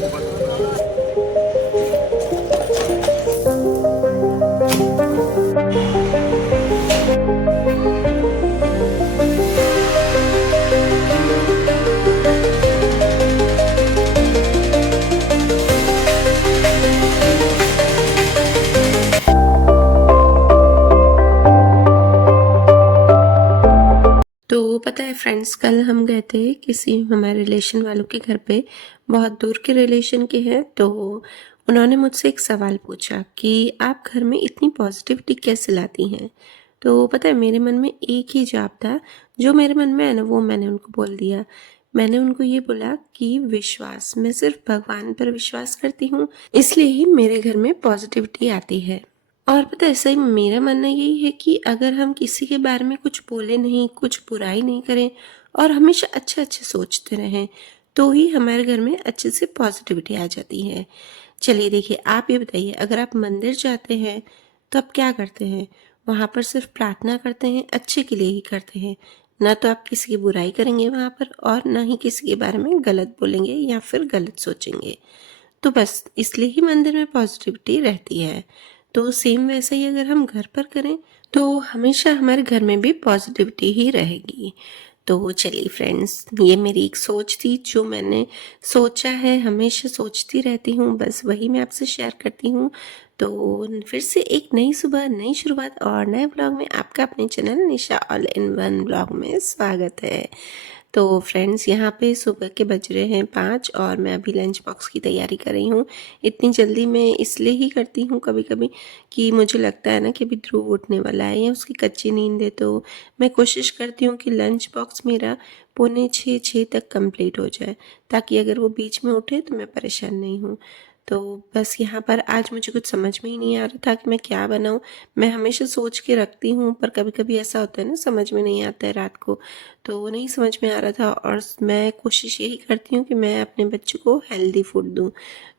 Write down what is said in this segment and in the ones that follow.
तो पता है फ्रेंड्स, कल हम गए थे किसी हमारे रिलेशन वालों के घर पे, बहुत दूर के रिलेशन के हैं। तो उन्होंने मुझसे एक सवाल पूछा कि आप घर में इतनी पॉजिटिविटी कैसे लाती हैं। तो पता है मेरे मन में एक ही जवाब था, जो मेरे मन में है ना वो मैंने उनको बोल दिया। मैंने उनको ये बोला कि विश्वास, मैं सिर्फ भगवान पर विश्वास करती हूँ, इसलिए ही मेरे घर में पॉजिटिविटी आती है। और पता है सही मेरा मानना यही है कि अगर हम किसी के बारे में कुछ बोले नहीं, कुछ बुराई नहीं करें और हमेशा अच्छे सोचते रहें, तो ही हमारे घर में अच्छे से पॉजिटिविटी आ जाती है। चलिए देखिए, आप ये बताइए, अगर आप मंदिर जाते हैं तो आप क्या करते हैं? वहाँ पर सिर्फ प्रार्थना करते हैं, अच्छे के लिए ही करते हैं। ना तो आप किसी की बुराई करेंगे वहाँ पर, और ना ही किसी के बारे में गलत बोलेंगे या फिर गलत सोचेंगे। तो बस इसलिए ही मंदिर में पॉजिटिविटी रहती है। तो सेम वैसा ही अगर हम घर पर करें तो हमेशा हमारे घर में भी पॉजिटिविटी ही रहेगी। तो चलिए फ्रेंड्स, ये मेरी एक सोच थी जो मैंने सोचा है, हमेशा सोचती रहती हूँ, बस वही मैं आपसे शेयर करती हूँ। तो फिर से एक नई सुबह, नई शुरुआत और नए ब्लॉग में आपका अपने channel Nisha all in one blog में स्वागत है। तो फ्रेंड्स, यहाँ पे सुबह के बज रहे हैं 5 और मैं अभी लंच बॉक्स की तैयारी कर रही हूँ। इतनी जल्दी मैं इसलिए ही करती हूँ कभी कभी कि मुझे लगता है ना कि अभी ध्रुव उठने वाला है या उसकी कच्ची नींद है, तो मैं कोशिश करती हूँ कि लंच बॉक्स मेरा 5:45 तक कंप्लीट हो जाए, ताकि अगर वो बीच में उठे तो मैं परेशान नहीं हूँ। तो बस यहाँ पर आज मुझे कुछ समझ में ही नहीं आ रहा था कि मैं क्या बनाऊँ। मैं हमेशा सोच के रखती हूँ, पर कभी कभी ऐसा होता है ना, समझ में नहीं आता है रात को, तो नहीं समझ में आ रहा था। और मैं कोशिश यही करती हूँ कि मैं अपने बच्चों को हेल्दी फूड दूँ।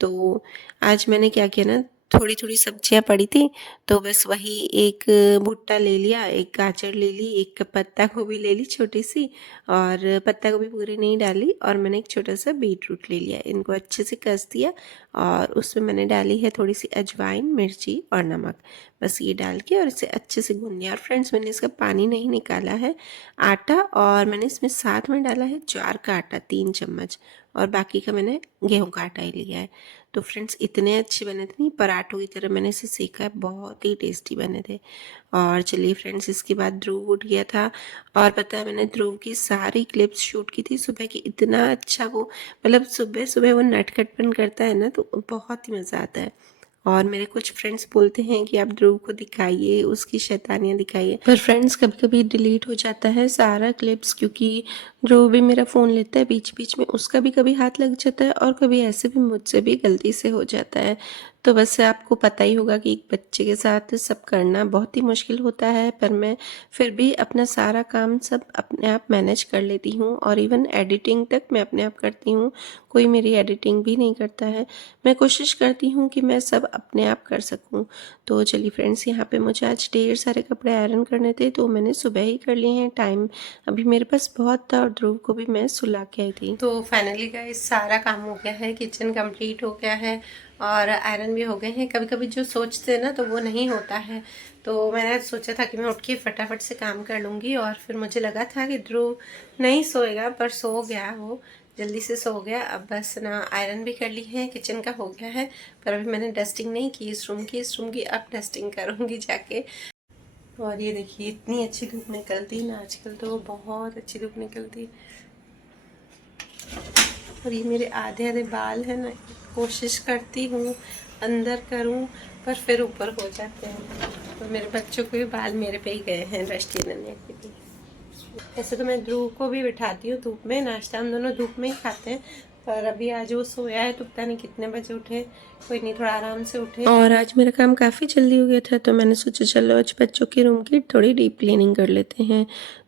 तो आज मैंने क्या किया ना, थोड़ी थोड़ी सब्जियां पड़ी थी, तो बस वही एक भुट्टा ले लिया, एक गाजर ले ली, एक पत्ता गोभी ले ली छोटी सी, और पत्ता गोभी पूरी नहीं डाली, और मैंने एक छोटा सा बीट रूट ले लिया। इनको अच्छे से कस दिया और उसमें मैंने डाली है थोड़ी सी अजवाइन, मिर्ची और नमक। बस ये डाल के और इसे अच्छे से भून लिया। और फ्रेंड्स, मैंने इसका पानी नहीं निकाला है। आटा, और मैंने इसमें साथ में डाला है ज्वार का आटा 3 चम्मच, और बाकी का मैंने गेहूं का आटा ही लिया है। तो फ्रेंड्स, इतने अच्छे बने थे, नहीं पराठों की तरह मैंने इसे सेका है, बहुत ही टेस्टी बने थे। और चलिए फ्रेंड्स, इसके बाद ध्रुव उठ गया था, और पता है मैंने ध्रुव की सारी क्लिप्स शूट की थी सुबह की। इतना अच्छा वो, मतलब सुबह सुबह वो नटखटपन करता है ना, तो बहुत ही मज़ा आता है। और मेरे कुछ फ्रेंड्स बोलते हैं कि आप ध्रुव को दिखाइए, उसकी शैतानियाँ दिखाइए, पर फ्रेंड्स कभी कभी डिलीट हो जाता है सारा क्लिप्स, क्योंकि ध्रुव भी मेरा फ़ोन लेता है बीच बीच में, उसका भी कभी हाथ लग जाता है और कभी ऐसे भी मुझसे भी गलती से हो जाता है। तो बस आपको पता ही होगा कि एक बच्चे के साथ सब करना बहुत ही मुश्किल होता है, पर मैं फिर भी अपना सारा काम सब अपने आप मैनेज कर लेती हूँ, और इवन एडिटिंग तक मैं अपने आप करती हूँ। कोई मेरी एडिटिंग भी नहीं करता है। मैं कोशिश करती हूँ कि मैं सब अपने आप कर सकूँ। तो चलिए फ्रेंड्स, यहाँ पे मुझे आज ढेर सारे कपड़े आयरन करने थे, तो मैंने सुबह ही कर लिए हैं। टाइम अभी मेरे पास बहुत था, और ध्रुव को भी मैं सुला के आई थी। तो फाइनली गाइस, सारा काम हो गया है, किचन कंप्लीट हो गया है और आयरन भी हो गए हैं। कभी कभी जो सोचते हैं ना, तो वो नहीं होता है। तो मैंने सोचा था कि मैं उठ के फटाफट से काम कर लूँगी, और फिर मुझे लगा था कि ध्रुव नहीं सोएगा, पर सो गया, वो जल्दी से सो गया। अब बस ना आयरन भी कर ली है, किचन का हो गया है, पर अभी मैंने डस्टिंग नहीं की इस रूम की अब डस्टिंग करूँगी जाके। और ये देखिए, इतनी अच्छी धूप निकलती ना आजकल, तो बहुत अच्छी धूप निकलती। और ये मेरे आधे आधे बाल है ना, कोशिश करती हूँ अंदर करूँ, पर फिर ऊपर हो जाते हैं। तो मेरे बच्चों के भी बाल मेरे पे ही गए हैं डस्टी लेने के लिए। ऐसे तो मैं ध्रुव को भी बिठाती हूँ धूप में, नाश्ता हम दोनों धूप में ही खाते हैं, पर अभी आज वो सोया है, तो पता नहीं कितने बजे उठे। कोई नहीं, थोड़ा आराम से उठे। और आज मेरा काम काफ़ी जल्दी हो गया था, तो मैंने सोचा चलो आज बच्चों के रूम की थोड़ी डीप क्लीनिंग कर लेते हैं।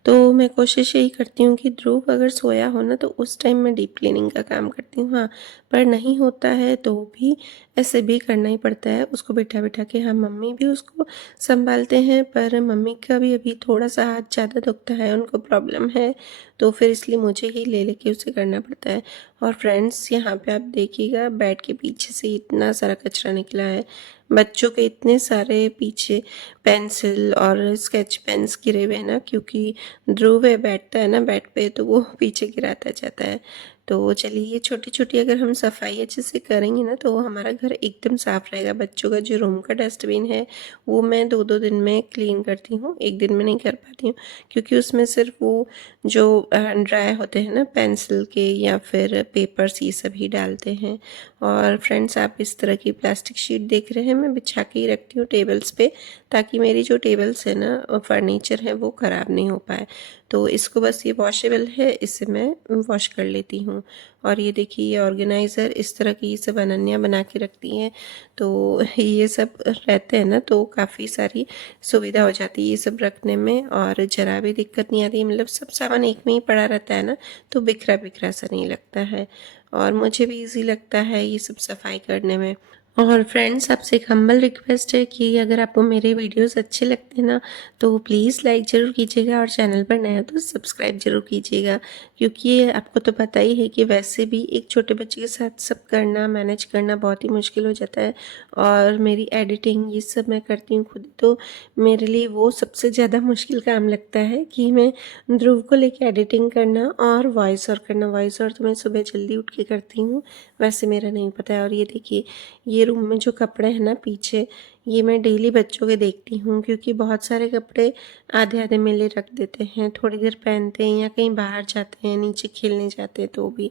तो मैं कोशिश यही करती हूँ कि ध्रुव अगर सोया हो ना तो उस टाइम मैं डीप क्लीनिंग का काम करती हूँ। हाँ, पर नहीं होता है तो भी ऐसे भी करना ही पड़ता है उसको बिठा-बिठा के। हाँ, मम्मी भी उसको सँभालते हैं, पर मम्मी का भी अभी थोड़ा-सा हाथ ज़्यादा दुखता है, उनको प्रॉब्लम है, तो फिर इसलिए मुझे ही ले के उसे करना पड़ता है। और फ्रेंड्स, यहाँ पे आप देखिएगा बेड के पीछे से इतना सारा कचरा निकला है। बच्चों के इतने सारे पीछे पेंसिल और स्केच पेन्स गिरे हुए हैं ना, क्योंकि ध्रुव है बैठता है ना बेड पे तो वो पीछे गिराता जाता है। तो चलिए, ये छोटी-छोटी अगर हम सफाई अच्छे से करेंगे ना तो हमारा घर एकदम साफ़ रहेगा। बच्चों का जो रूम का डस्टबिन है वो मैं 2-2 दिन में क्लीन करती हूँ, 1 दिन में नहीं कर पाती हूँ, क्योंकि उसमें सिर्फ वो जो ड्राई होते हैं ना पेंसिल के या फिर पेपर्स, ये सब ही डालते हैं। और फ्रेंड्स, आप इस तरह की प्लास्टिक शीट देख रहे हैं, मैं बिछा के ही रखती हूँ टेबल्स पे, ताकि मेरी जो टेबल्स है ना फर्नीचर है वो ख़राब नहीं हो पाए। तो इसको बस, ये वॉशेबल है, इसे मैं वॉश कर लेती हूँ। और ये देखिए, ये ऑर्गेनाइज़र इस तरह की सब अनन्या बना के रखती हैं, तो ये सब रहते हैं ना तो काफ़ी सारी सुविधा हो जाती है ये सब रखने में, और ज़रा भी दिक्कत नहीं आती। मतलब सब सामान एक में ही पड़ा रहता है ना, तो बिखरा बिखरा सा नहीं लगता है, और मुझे भी ईज़ी लगता है ये सब सफाई करने में। और फ्रेंड्स, आपसे एक हम्बल रिक्वेस्ट है कि अगर आपको मेरे वीडियोस अच्छे लगते हैं ना तो प्लीज़ लाइक ज़रूर कीजिएगा, और चैनल पर नया हो तो सब्सक्राइब ज़रूर कीजिएगा, क्योंकि आपको तो पता ही है कि वैसे भी एक छोटे बच्चे के साथ सब करना, मैनेज करना बहुत ही मुश्किल हो जाता है। और मेरी एडिटिंग ये सब मैं करती हूँ खुद, तो मेरे लिए वो सबसे ज़्यादा मुश्किल काम लगता है कि मैं ध्रुव को लेके एडिटिंग करना और वॉइस ओवर करना। वॉइस ओवर तो मैं सुबह जल्दी उठ के करती हूँ, वैसे मेरा नहीं पता है। और ये देखिए, ये रूम में जो कपड़े हैं ना पीछे, ये मैं डेली बच्चों के देखती हूँ, क्योंकि बहुत सारे कपड़े आधे आधे मेले रख देते हैं, थोड़ी देर पहनते हैं या कहीं बाहर जाते हैं, नीचे खेलने जाते हैं तो भी।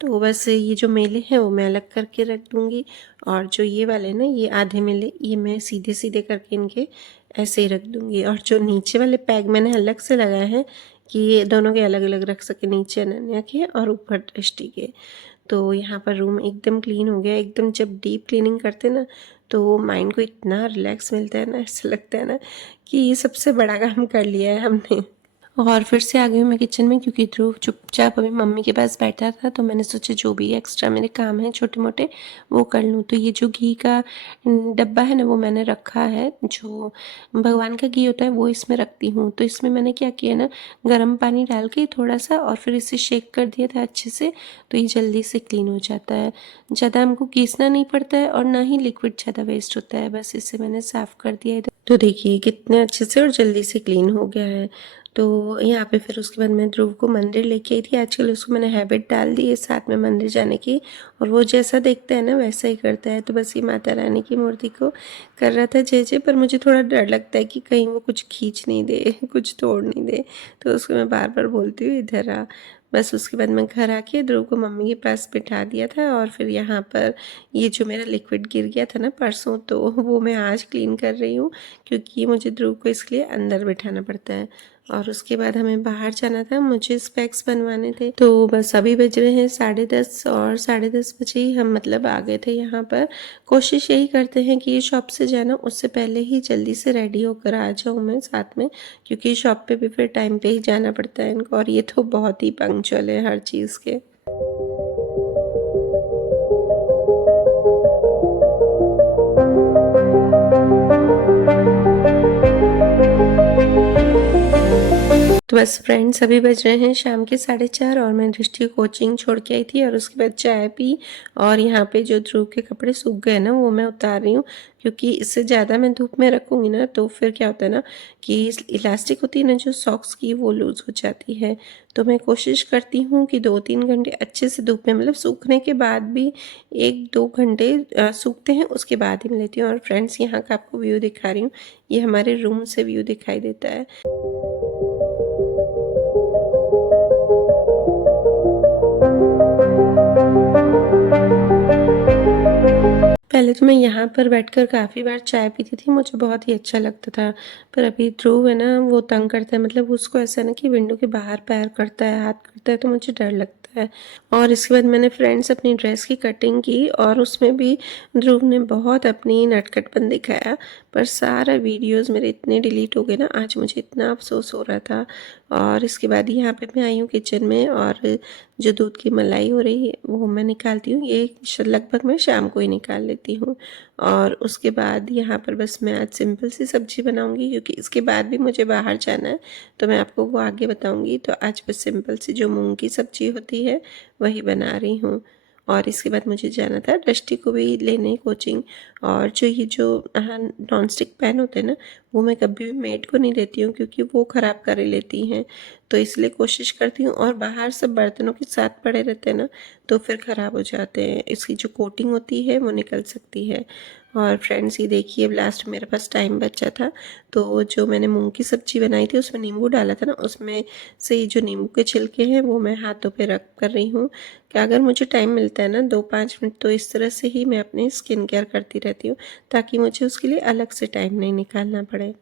तो बस ये जो मेले हैं वो मैं अलग करके रख दूँगी, और जो ये वाले ना, ये आधे मेले, ये मैं सीधे सीधे करके इनके ऐसे ही रख दूँगी। और जो नीचे वाले पैक मैंने अलग से लगाए हैं कि ये दोनों के अलग अलग रख सके, नीचे अनन्या के और ऊपर दृष्टि के। तो यहाँ पर रूम एकदम क्लीन हो गया। एकदम जब डीप क्लीनिंग करते हैं ना तो माइंड को इतना रिलैक्स मिलता है ना, ऐसा लगता है ना कि ये सबसे बड़ा काम कर लिया है हमने। और फिर से आ गई हूँ मैं किचन में, क्योंकि ध्रुव चुपचाप अभी मम्मी के पास बैठा था, तो मैंने सोचा जो भी एक्स्ट्रा मेरे काम हैं छोटे मोटे वो कर लूँ। तो ये जो घी का डब्बा है ना वो मैंने रखा है, जो भगवान का घी होता है वो इसमें रखती हूँ। तो इसमें मैंने क्या किया ना, गर्म पानी डाल के थोड़ा सा और फिर इसे शेक कर दिया था अच्छे से, तो ये जल्दी से क्लीन हो जाता है। ज़्यादा हमको घिसना नहीं पड़ता है और ना ही लिक्विड ज़्यादा वेस्ट होता है। बस इसे मैंने साफ़ कर दिया इधर। तो देखिए कितने अच्छे से और जल्दी से क्लीन हो गया है। तो यहाँ पे फिर उसके बाद मैं ध्रुव को मंदिर लेके आई थी। आजकल उसको मैंने हैबिट डाल दी है साथ में मंदिर जाने की, और वो जैसा देखता है ना वैसा ही करता है। तो बस ये माता रानी की मूर्ति को कर रहा था जय जय, पर मुझे थोड़ा डर लगता है कि कहीं वो कुछ खींच नहीं दे, कुछ तोड़ नहीं दे, तो उसको मैं बार बार बोलती हूँ इधर आ। बस उसके बाद मैं घर आके ध्रुव को मम्मी के पास बिठा दिया था, और फिर यहाँ पर ये जो मेरा लिक्विड गिर गया था ना परसों, तो वो मैं आज क्लीन कर रही हूँ, क्योंकि मुझे ध्रुव को इसके लिए अंदर बिठाना पड़ता है। और उसके बाद हमें बाहर जाना था, मुझे स्पेक्स बनवाने थे। तो बस अभी बज रहे हैं 10:30, और 10:30 बजे ही हम मतलब आ गए थे यहाँ पर। कोशिश यही करते हैं कि ये शॉप से जाना उससे पहले ही जल्दी से रेडी होकर आ जाऊँ मैं साथ में, क्योंकि शॉप पे भी फिर टाइम पे ही जाना पड़ता है इनको, और ये तो बहुत ही पंक्चुअल है हर चीज़ के। तो बस फ्रेंड्स, अभी बज रहे हैं शाम के 4:30, और मैं दृष्टि को कोचिंग छोड़ के आई थी, और उसके बाद चाय पी, और यहाँ पे जो ध्रुव के कपड़े सूख गए ना वो मैं उतार रही हूँ, क्योंकि इससे ज़्यादा मैं धूप में रखूँगी ना तो फिर क्या होता है ना कि इलास्टिक होती है ना जो सॉक्स की, वो लूज़ हो जाती है। तो मैं कोशिश करती हूँ कि 2-3 घंटे अच्छे से धूप में, मतलब सूखने के बाद भी 1-2 घंटे सूखते हैं उसके बाद ही मैं लेती हूँ। और फ्रेंड्स, यहाँ का आपको व्यू दिखा रही हूँ, ये हमारे रूम से व्यू दिखाई देता है। पहले तो मैं यहाँ पर बैठकर काफ़ी बार चाय पीती थी, मुझे बहुत ही अच्छा लगता था। पर अभी ध्रुव है ना, वो तंग करता है, मतलब उसको ऐसा है ना कि विंडो के बाहर पैर करता है, हाथ करता है, तो मुझे डर लगता है। और इसके बाद मैंने फ्रेंड्स अपनी ड्रेस की कटिंग की, और उसमें भी ध्रुव ने बहुत अपनी नटखटपन दिखाया, पर सारा वीडियोस मेरे इतने डिलीट हो गए ना, आज मुझे इतना अफ़सोस हो रहा था। और इसके बाद यहाँ पे मैं आई हूँ किचन में, और जो दूध की मलाई हो रही है वो मैं निकालती हूँ। ये लगभग मैं शाम को ही निकाल लेती हूँ। और उसके बाद यहाँ पर बस मैं आज सिंपल सी सब्ज़ी बनाऊँगी, क्योंकि इसके बाद भी मुझे बाहर जाना है, तो मैं आपको वो आगे बताऊँगी। तो आज बस सिंपल सी जो मूँग की सब्ज़ी होती है वही बना रही हूँ। और इसके बाद मुझे जाना था दृष्टि को भी लेने कोचिंग। और जो ये जो नॉन स्टिक पैन होते हैं ना, वो मैं कभी भी मेड को नहीं देती हूँ, क्योंकि वो ख़राब कर लेती हैं। तो इसलिए कोशिश करती हूँ, और बाहर सब बर्तनों के साथ पड़े रहते हैं ना, तो फिर ख़राब हो जाते हैं। इसकी जो कोटिंग होती है वो निकल सकती है। और फ्रेंड्स ये देखिए, लास्ट मेरे पास टाइम बचा था, तो जो मैंने मूंग की सब्ज़ी बनाई थी उसमें नींबू डाला था ना, उसमें से जो नींबू के छिलके हैं वो मैं हाथों पे रख कर रही हूँ कि अगर मुझे टाइम मिलता है ना 2-5 मिनट, तो इस तरह से ही मैं अपनी स्किन केयर करती रहती हूँ, ताकि मुझे उसके लिए अलग से टाइम नहीं निकालना पड़े।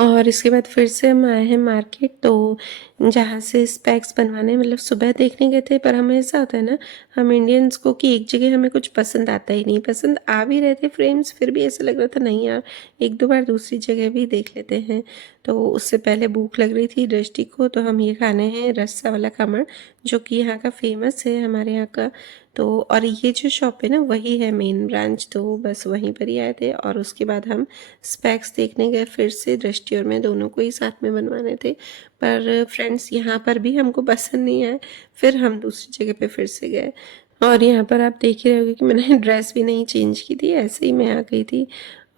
और इसके बाद फिर से हम आए हैं मार्केट, तो जहाँ से स्पेक्स बनवाने, मतलब सुबह देखने गए थे, पर हमें ऐसा होता है ना, हम इंडियंस को, कि एक जगह हमें कुछ पसंद आता ही नहीं, पसंद आ भी रहे थे फ्रेम्स, फिर भी ऐसा लग रहा था नहीं यार, एक दो बार दूसरी जगह भी देख लेते हैं। तो उससे पहले भूख लग रही थी दृष्टि को, तो हम ये खाने हैं रस्सा वाला खमण, जो कि यहाँ का फेमस है, हमारे यहाँ का। तो और ये जो शॉप है ना, वही है मेन ब्रांच, तो बस वहीं पर ही आए थे। और उसके बाद हम स्पेक्स देखने गए फिर से, दृष्टि और मैं दोनों को ही साथ में बनवाने थे। पर फ्रेंड्स यहाँ पर भी हमको पसंद नहीं आए, फिर हम दूसरी जगह पे फिर से गए। और यहाँ पर आप देख ही रहे होगे कि मैंने ड्रेस भी नहीं चेंज की थी, ऐसे ही मैं आ गई थी।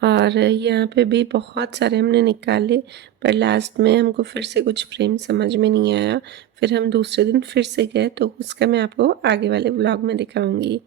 और यहाँ पे भी बहुत सारे हमने निकाले, पर लास्ट में हमको फिर से कुछ फ्रेम समझ में नहीं आया। फिर हम दूसरे दिन फिर से गए, तो उसका मैं आपको आगे वाले व्लॉग में दिखाऊंगी।